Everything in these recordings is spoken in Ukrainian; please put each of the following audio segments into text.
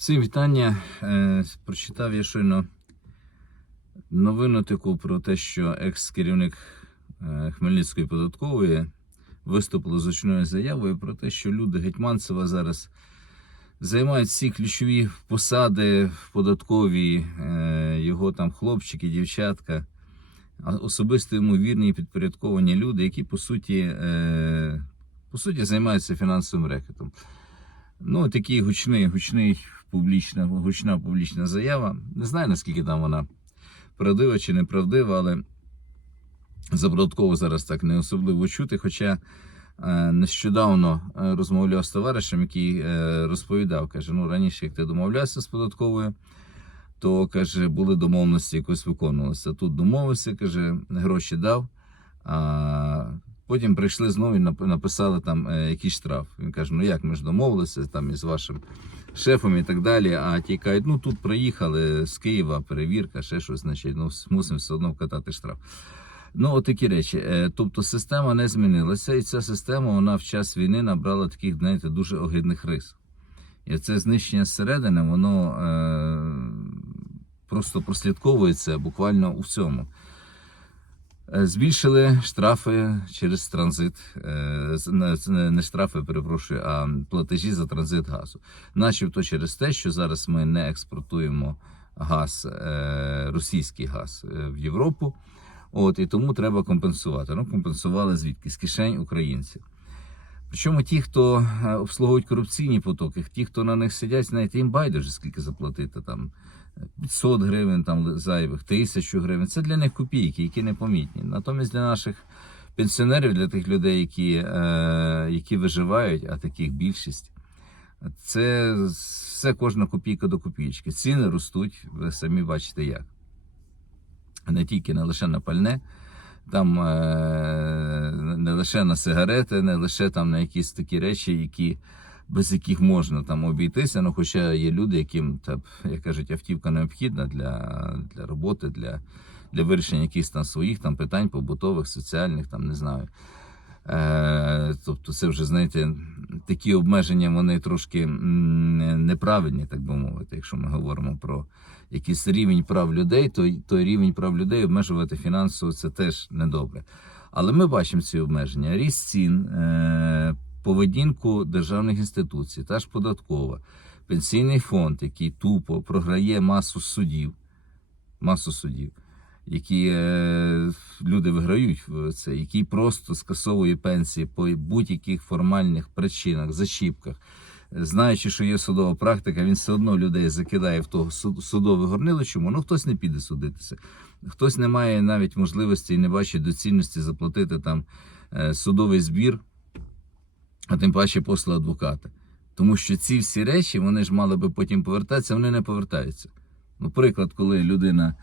Всім вітання. Е, Прочитав я щойно новину таку про те, що екс-керівник е, Хмельницької податкової виступила з очною заявою про те, що люди Гетьманцева зараз займають всі ключові посади в податковій, е, його там хлопчики, дівчатка, особисто йому вірні і підпорядковані люди, які по суті, е, по суті займаються фінансовим рекетом. Ну, такий гучний, гучний публічна, гучна публічна заява. Не знаю, наскільки там вона правдива чи неправдива, але за податково зараз так не особливо чути. Хоча е, нещодавно е, розмовляв з товаришем, який е, розповідав, каже: ну раніше, як ти домовлявся з податковою, то каже, були домовленості, якось виконувалися. Тут домовився, каже, гроші дав. А потім прийшли знову і написали там е, якийсь штраф. Він каже: ну як ми ж домовилися там із вашим шефом і так далі. А ті кажуть, ну тут приїхали з Києва, перевірка, ще щось, значить, ну мусимо все одно вкатати штраф. Ну, от такі речі. Е, Тобто система не змінилася, і ця система вона в час війни набрала таких, знаєте, дуже огидних рис. І це знищення зсередини, воно е, просто прослідковується буквально у всьому. Е, Збільшили штрафи через транзит, е, не- штрафи, перепрошую, а платежі за транзит газу. Начебто через те, що зараз ми не експортуємо газ, е, російський газ в Європу. От і тому треба компенсувати. Ну, компенсували звідки? З кишень українців. Причому ті, хто е, обслуговують корупційні потоки, ті, хто на них сидять, знаєте, їм байдуже скільки заплатити там. 500 гривень там зайвих, 1000 гривень. Це для них копійки, які непомітні. Натомість для наших пенсіонерів, для тих людей, які, е, які виживають, а таких більшість, це все кожна копійка до копійки. Ціни ростуть, ви самі бачите як. Не тільки не лише на пальне, там е, не лише на сигарети, не лише там на якісь такі речі, які без яких можна там обійтися. Ну, хоча є люди, яким так, як кажуть, автівка необхідна для, для роботи, для, для вирішення якихось там своїх там питань побутових, соціальних, там не знаю. Е, тобто, це вже знаєте, такі обмеження вони трошки неправильні, так би мовити, якщо ми говоримо про якийсь рівень прав людей, то той рівень прав людей обмежувати фінансово це теж недобре. Але ми бачимо ці обмеження: ріст цін, е, поведінку державних інституцій, та ж податкова, пенсійний фонд, який тупо програє масу судів, масу судів, які е, люди виграють це, який просто скасовує пенсії по будь-яких формальних причинах, защіпках. Знаючи, що є судова практика, він все одно людей закидає в того судове горнило. Чому? Ну хтось не піде судитися, хтось не має навіть можливості і не бачить доцільності заплатити там е, судовий збір, а тим паче послуги адвоката. Тому що ці всі речі вони ж мали би потім повертатися, вони не повертаються. Ну, приклад, коли людина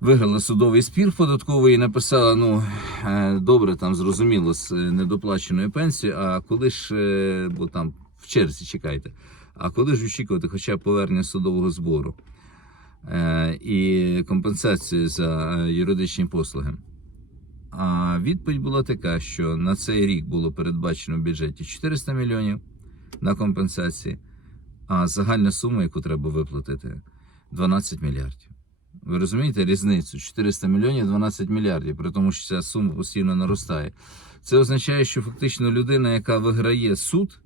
виграла судовий спір податковий і написала: ну е, добре, там зрозуміло з е, недоплаченою пенсією, а коли ж, е, бо там в черзі чекайте, а коли ж очікувати хоча б повернення судового збору і компенсацію за юридичні послуги? А відповідь була така, що на цей рік було передбачено в бюджеті 400 мільйонів на компенсації, а загальна сума, яку треба виплатити, 12 мільярдів. Ви розумієте різницю? 400 мільйонів 12 мільярдів, при тому, що ця сума постійно наростає. Це означає, що фактично людина, яка виграє суд,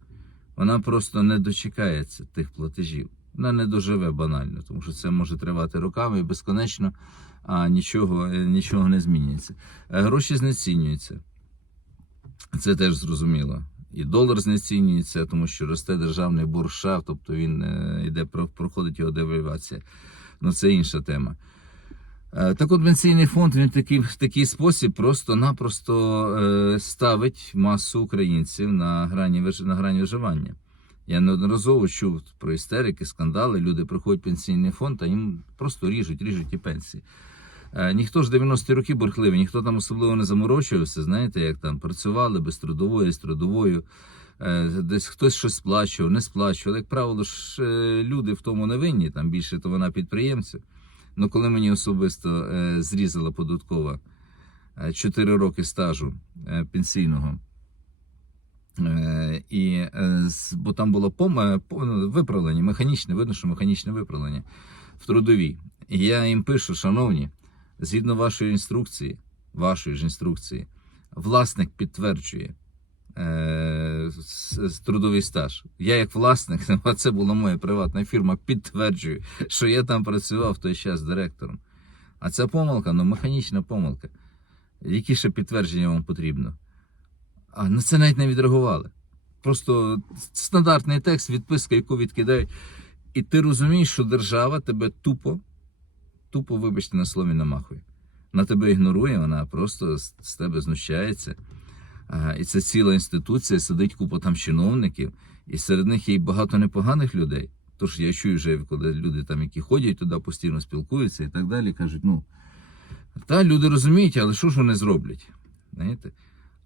вона просто не дочекається тих платежів. Вона не доживе банально, тому що це може тривати роками і безконечно, а нічого, е, нічого не змінюється. Е, Гроші знецінюються. Це теж зрозуміло. І долар знецінюється, тому що росте державний борг США, тобто він е, йде проходить його девальвація. Ну це інша тема. Е, Так от пенсійний фонд він такий, в такий спосіб просто-напросто е, ставить масу українців на грані, на грані виживання. Я неодноразово чув про істерики, скандали. Люди приходять в пенсійний фонд, а їм просто ріжуть, ріжуть і пенсії. Е, Ніхто ж 90-ті роки борхливий, ніхто там особливо не заморочувався. Знаєте, як там працювали без трудової, з трудовою. Е, Десь хтось щось сплачував, не сплачував. Як правило, ж е, люди в тому не винні, там більше то вона підприємці. Ну, коли мені особисто е, зрізала податкова 4 роки стажу пенсійного, і, бо там було ну, виправлення, механічне, видно, що механічне виправлення в трудовій. І я їм пишу, шановні, згідно вашої інструкції, вашої ж інструкції, власник підтверджує трудовий стаж. Я, як власник, а це була моя приватна фірма, підтверджую, що я там працював в той час директором. А ця помилка, ну механічна помилка. Які ще підтвердження вам потрібно? А на це навіть не відреагували. Просто стандартний текст, відписка, яку відкидають. І ти розумієш, що держава тебе тупо, тупо, вибачте, на слові намахує. Вона тебе ігнорує, вона просто з тебе знущається. А, і це ціла інституція, сидить купа там чиновників, і серед них є багато непоганих людей. Тож я чую вже, коли люди там, які ходять туди, постійно спілкуються і так далі, кажуть, ну, та люди розуміють, але що ж вони зроблять? Знаєте?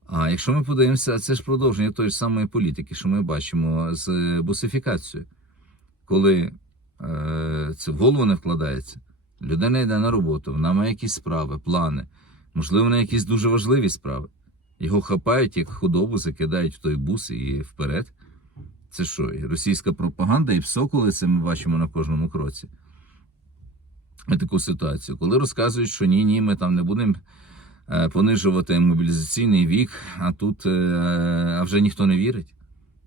А якщо ми подивимося, це ж продовження тої ж самої політики, що ми бачимо з бусифікацією. Коли е, це в голову не вкладається, людина йде на роботу, вона має якісь справи, плани, можливо, на якісь дуже важливі справи. Його хапають, як худобу, закидають в той бус і вперед. Це що, російська пропаганда і ПСО, коли це ми бачимо на кожному кроці. Таку ситуацію, коли розказують, що ні, ні, ми там не будемо е, понижувати мобілізаційний вік, а тут е, а вже ніхто не вірить.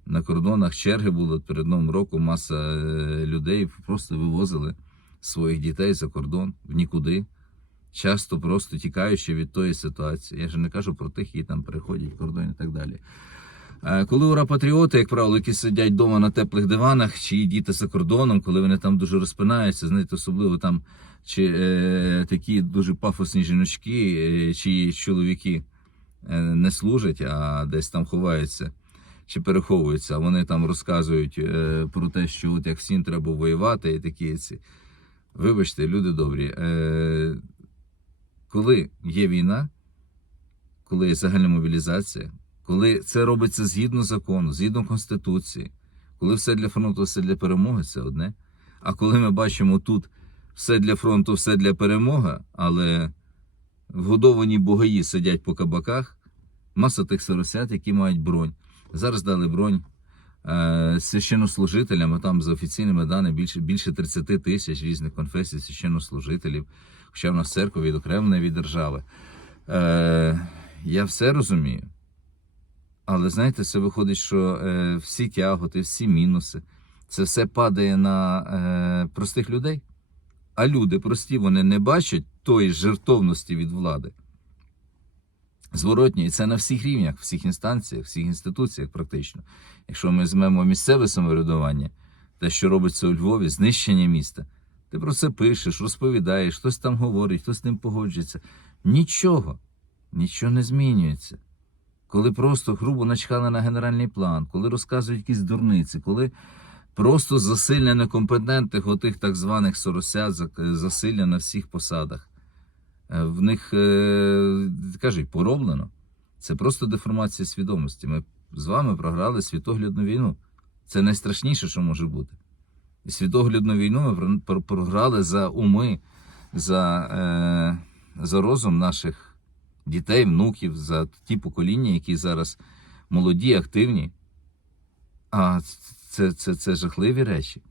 На кордонах черги були перед Новим роком, маса е, людей просто вивозили своїх дітей за кордон в нікуди, часто просто тікаючи від тої ситуації. Я ж не кажу про тих, які там переходять кордон і так далі. Коли ура патріоти, як правило, які сидять вдома на теплих диванах, чи діти за кордоном, коли вони там дуже розпинаються, знаєте, особливо там чи е, такі дуже пафосні жіночки, е, чиї чоловіки е, не служать, а десь там ховаються чи переховуються, вони там розказують е, про те, що от як всім треба воювати, і такі ці. Вибачте, люди добрі. Е, коли є війна, коли є загальна мобілізація, коли це робиться згідно закону, згідно Конституції, коли все для фронту, все для перемоги, це одне. А коли ми бачимо тут все для фронту, все для перемоги, але вгодовані богаї сидять по кабаках, маса тих соросят, які мають бронь. Зараз дали бронь е, священнослужителям, а там за офіційними даними більше, більше 30 тисяч різних конфесій священнослужителів, хоча в нас церква відокремлена від держави. Е, я все розумію. Але знаєте, це виходить, що е, всі тяготи, всі мінуси, це все падає на е, простих людей. А люди прості, вони не бачать тої жертовності від влади. Зворотні, і це на всіх рівнях, всіх інстанціях, всіх інституціях, практично. Якщо ми візьмемо місцеве самоврядування, те, що робиться у Львові, знищення міста, ти про це пишеш, розповідаєш, хтось там говорить, хтось з ним погоджується. Нічого, нічого не змінюється. Коли просто грубо начхали на генеральний план, коли розказують якісь дурниці, коли просто засилля некомпетентних, отих так званих соросят, зак- засилля на всіх посадах. Е, В них е, кажуть, пороблено. Це просто деформація свідомості. Ми з вами програли світоглядну війну. Це найстрашніше, що може бути. Світоглядну війну ми про- про- програли за уми, за, е, за розум наших дітей, внуків, за ті покоління, які зараз молоді, активні. А це, це, це жахливі речі.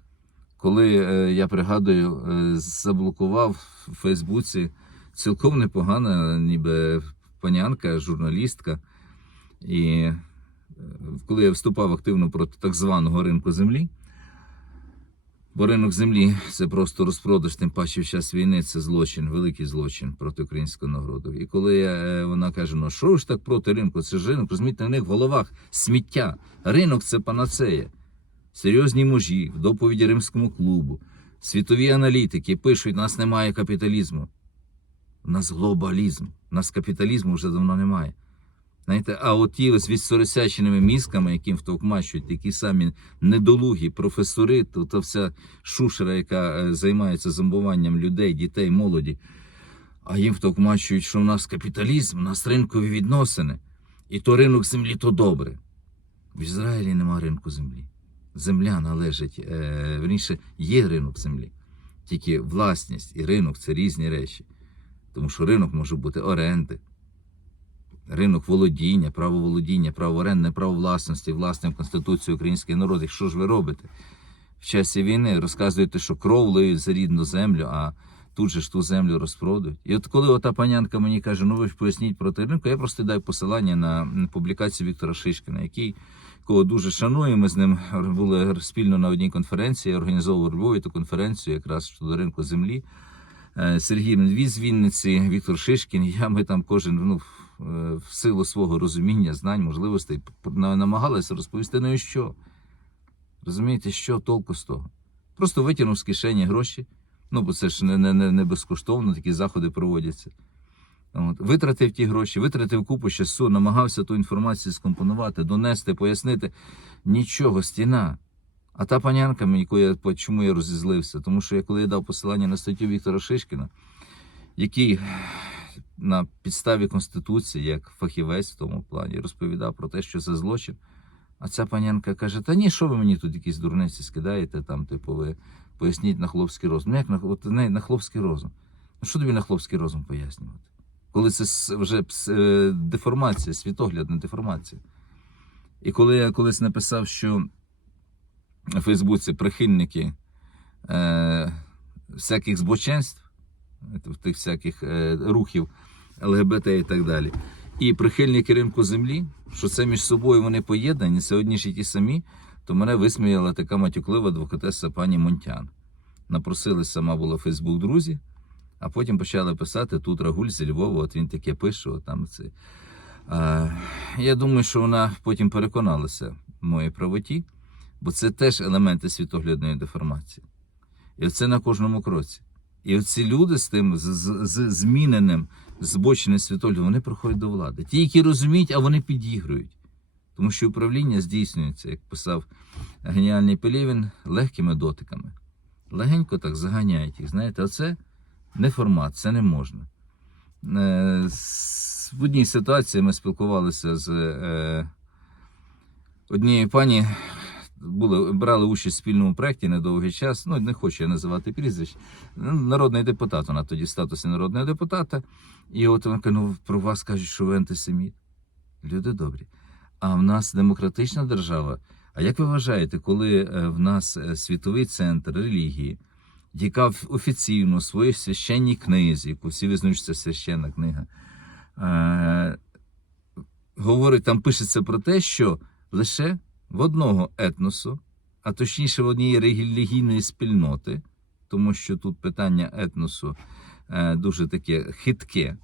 Коли е, я пригадую, е, заблокував в Фейсбуці цілком непогана, ніби панянка, журналістка. І е, коли я вступав активно проти так званого ринку землі, бо ринок землі це просто розпродаж, тим паче в час війни це злочин, великий злочин проти українського народу. І коли е, вона каже: ну що ж так проти ринку? Це ж ринок, розумієте, на них в головах сміття. Ринок це панацея. Серйозні мужі в доповіді Римському клубу, світові аналітики пишуть, нас немає капіталізму. У нас глобалізм. У нас капіталізму вже давно немає. Знаєте, а от ті з відсоросяченими мізками, яким втовкмачують такі самі недолугі професори, то та вся шушера, яка е, займається зомбуванням людей, дітей, молоді. А їм втовкмачують, що в нас капіталізм, у нас ринкові відносини. І то ринок землі то добре. В Ізраїлі нема ринку землі. Земля належить, е, верніше, є ринок землі. Тільки власність і ринок це різні речі. Тому що ринок може бути оренди. Ринок володіння, право володіння, право оренди, право власності, власним Конституцією український народ. Що ж ви робите? В часі війни розказуєте, що кров лиють за рідну землю, а тут же ж ту землю розпродають. І от коли ота панянка мені каже, ну ви ж поясніть про той ринку, я просто даю посилання на публікацію Віктора Шишкіна, який кого дуже шаную. Ми з ним були спільно на одній конференції. Я організовував Львові ту конференцію якраз щодо ринку землі. Е, Сергій Медвідь з Вінниці, Віктор Шишкін. Я ми там кожен ну, в- е, силу свого розуміння, знань, можливостей п- на- намагалися розповісти, ну і що? Розумієте, що толку з того? Просто витягнув з кишені гроші. Ну, бо це ж не, не, не, безкоштовно, такі заходи проводяться. От. Витратив ті гроші, витратив купу часу, намагався ту інформацію скомпонувати, донести, пояснити. Нічого, стіна. А та панянка, яку я, чому я розізлився? Тому що я коли я дав посилання на статтю Віктора Шишкіна, який на підставі Конституції, як фахівець в тому плані, розповідав про те, що це злочин. А ця панянка каже: Та ні, що ви мені тут якісь дурниці скидаєте, там, типу, ви поясніть на хлопський розум. Ну, як на, от, не, на хлопський розум? Ну, що тобі на хлопський розум пояснювати? Коли це вже е, деформація, світоглядна деформація. І коли я колись написав, що на Фейсбуці прихильники е, всяких збоченств, тих всяких е, рухів ЛГБТ і так далі, і прихильники ринку землі, що це між собою вони поєднані, це одні ж і ті самі, то мене висміяла така матюклива адвокатеса пані Монтян. Напросили сама була в Фейсбук друзі, а потім почали писати тут Рагуль зі Львова, от він таке пише, от там це. А, я думаю, що вона потім переконалася в моїй правоті, бо це теж елементи світоглядної деформації. І це на кожному кроці. І оці люди з тим з, з, зміненим, збоченим світоглядом, вони приходять до влади. Ті, які розуміють, а вони підігрують. Тому що управління здійснюється, як писав геніальний Пелєвін, легкими дотиками. Легенько так заганяють їх. Знаєте, оце не формат, це не можна. Е, В одній ситуації ми спілкувалися з е, однією пані, були, брали участь в спільному проєкті недовгий час. Ну, не хочу я називати прізвищ. Ну, Народний депутат, вона тоді в статусі народного депутата. І от вона каже, ну, про вас кажуть, що ви антисеміт. Люди добрі. А в нас демократична держава. А як ви вважаєте, коли е, в нас е, світовий центр релігії, яка офіційно в своїй священній книзі, яку всі визнають, це священна книга, е, говорить, там пишеться про те, що лише в одного етносу, а точніше в однієї релігійної спільноти, тому що тут питання етносу е, дуже таке хитке.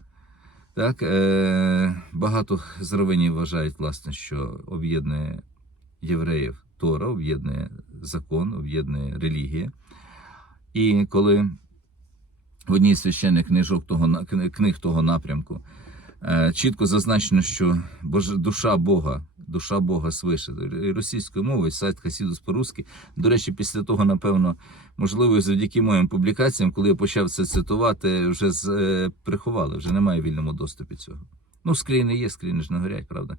Так, е, багато з вважають, власне, що об'єднує євреїв Тора, об'єднує закон, об'єднує релігія. І коли в одній з священних книжок того, книг того напрямку е, чітко зазначено, що душа Бога, душа Бога свише російською мовою, сайт Хасідус по-русски. До речі, після того, напевно, можливо, завдяки моїм публікаціям, коли я почав це цитувати, вже з, е, приховали, вже немає вільному доступі цього. Ну, скріни є, скріни ж не горять, правда.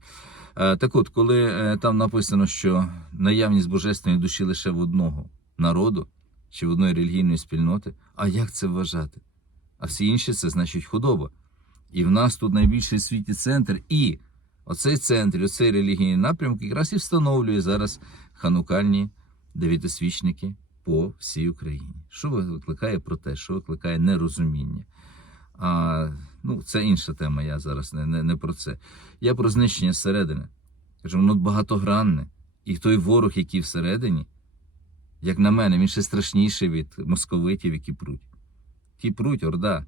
Е, так от, коли е, там написано, що наявність божественної душі лише в одного народу чи в одної релігійної спільноти, а як це вважати? А всі інші це значить худоба. І в нас тут найбільший світі центр. І оцей центр, оцей релігійний напрямок якраз і встановлює зараз ханукальні дев'ятисвічники по всій Україні. Що викликає протест, що викликає нерозуміння. А, ну, це інша тема, я зараз не, не, не про це. Я про знищення зсередини. Кажу, воно багатогранне. І той ворог, який всередині, як на мене, він ще страшніший від московитів, які пруть. Ті пруть, орда.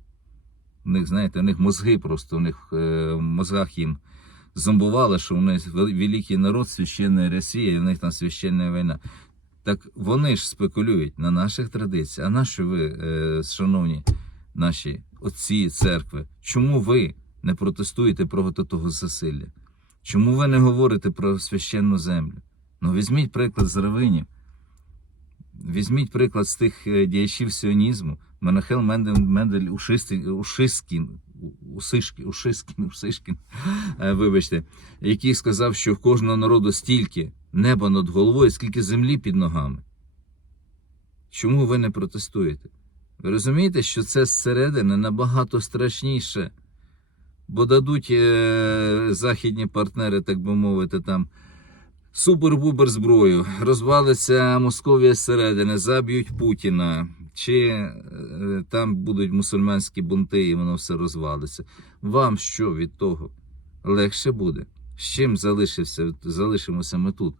У них, знаєте, у них мозги просто, у них е, в мозгах їм зомбували, що у них великий народ, священна Росія, і в них там священна війна. Так вони ж спекулюють на наших традиціях. А нащо ви, е, шановні наші отці церкви, чому ви не протестуєте проти того засилля? Чому ви не говорите про священну землю? Ну, візьміть приклад з равинів. Візьміть приклад з тих е, діячів сіонізму. Менахел Мендель, Мендель Ушискін, У- Усишкін, Ушискін, Ушишкін, е, вибачте, який сказав, що в кожного народу стільки неба над головою, скільки землі під ногами. Чому ви не протестуєте? Ви розумієте, що це зсередини набагато страшніше Бо дадуть е, західні партнери, так би мовити, там супер-бубер зброю, розвалиться Московія зсередини, заб'ють Путіна, чи е, там будуть мусульманські бунти, і воно все розвалиться. Вам що від того? Легше буде. З чим залишився, залишимося ми тут?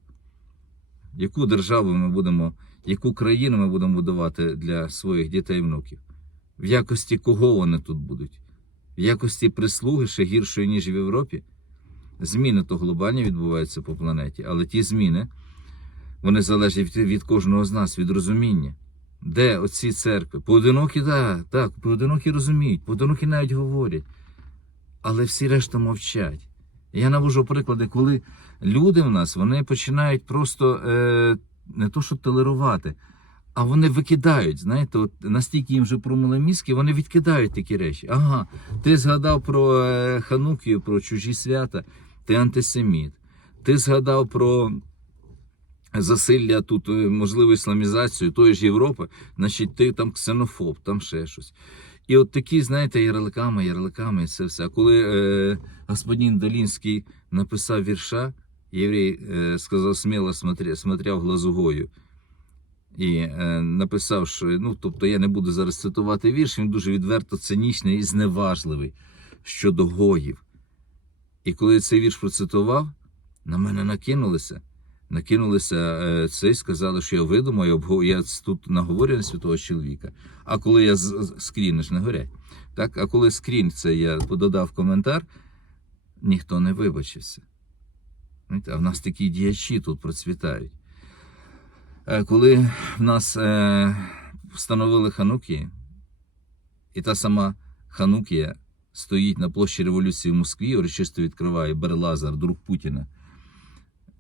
Яку державу ми будемо, яку країну ми будемо будувати для своїх дітей і внуків? В якості кого вони тут будуть? В якості прислуги ще гіршої, ніж в Європі? Зміни то глобальні відбуваються по планеті, але ті зміни вони залежать від, кожного з нас, від розуміння. Де оці церкви? Поодинокі, так, так, поодинокі розуміють, поодинокі навіть говорять, але всі решта мовчать. Я навожу приклади, коли люди в нас вони починають просто е, не то, що толерувати, а вони викидають. Знаєте, от настільки їм вже промили мізки, вони відкидають такі речі. Ага, ти згадав про е, Ханукію, про чужі свята, ти антисеміт. Ти згадав про засилля тут, е, можливу ісламізацію тої ж Європи, значить, ти там ксенофоб, там ще щось. І от такі, знаєте, ярликами, ярликами, і це все. А коли е, господин Долінський написав вірша, єврей е, сказав сміло смотря глазугою. І е, написав, що ну, тобто я не буду зараз цитувати вірш, він дуже відверто цинічний і зневажливий щодо гоїв. І коли я цей вірш процитував, на мене накинулися. Накинулися е, це і сказали, що я видумаю, я тут наговорю на святого чоловіка. А коли я з- ж не горять. Так? А коли скрін це я додав коментар, ніхто не вибачився. А в нас такі діячі тут процвітають. Е, Коли в нас е, встановили Ханукії, і та сама Ханукія стоїть на площі революції в Москві, урочисто відкриває Берлазар, друг Путіна.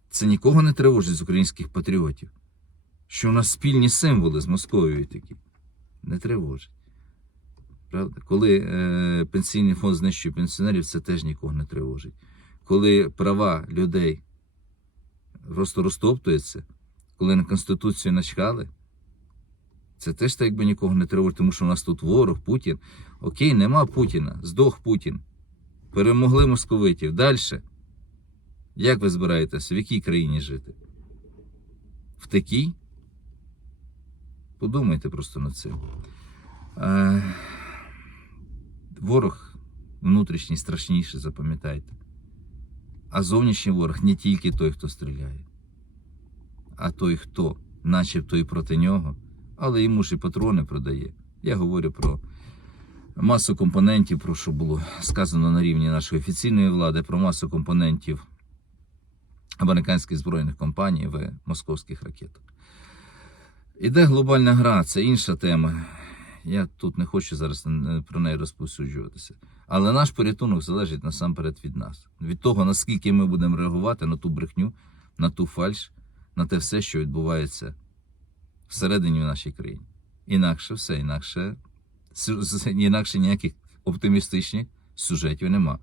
Це нікого не тривожить з українських патріотів. Що у нас спільні символи з Московією такі. Не тривожить. Правда? Коли е, пенсійний фонд знищує пенсіонерів, це теж нікого не тривожить. Коли права людей просто розтоптуються, коли на Конституцію начхали, це теж так якби нікого не тривожить, тому що у нас тут ворог, Путін. Окей, нема Путіна, здох Путін. Перемогли московитів. Далі. Як ви збираєтеся, в якій країні жити? В такій? Подумайте просто над цим. Е, ворог внутрішній страшніший, запам'ятайте. А зовнішній ворог не тільки той, хто стріляє, а той, хто, начебто і проти нього, але йому ж і патрони продає. Я говорю про масу компонентів, про що було сказано на рівні нашої офіційної влади, про масу компонентів американських збройних компаній в московських ракетах. Іде глобальна гра, це інша тема. Я тут не хочу зараз про неї розповсюджуватися. Але наш порятунок залежить насамперед від нас, від того, наскільки ми будемо реагувати на ту брехню, на ту фальш, на те все, що відбувається всередині в нашій країні. Інакше все, інакше, інакше ніяких оптимістичних сюжетів нема.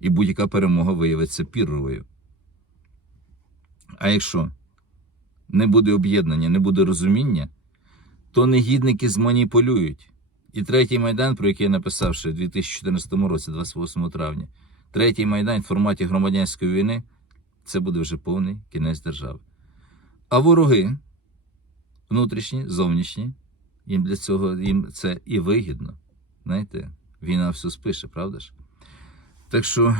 І будь-яка перемога виявиться пірровою. А якщо не буде об'єднання, не буде розуміння, то негідники зманіпулюють. І третій майдан, про який я написав ще в 2014 році, 28 травня, третій майдан в форматі громадянської війни це буде вже повний кінець держави. А вороги, внутрішні, зовнішні, їм для цього їм це і вигідно. Знаєте, війна все спише, правда ж? Так що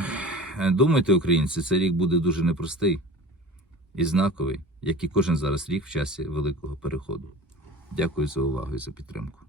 е, думайте, українці, цей рік буде дуже непростий і знаковий, як і кожен зараз рік в часі великого переходу. Дякую за увагу і за підтримку.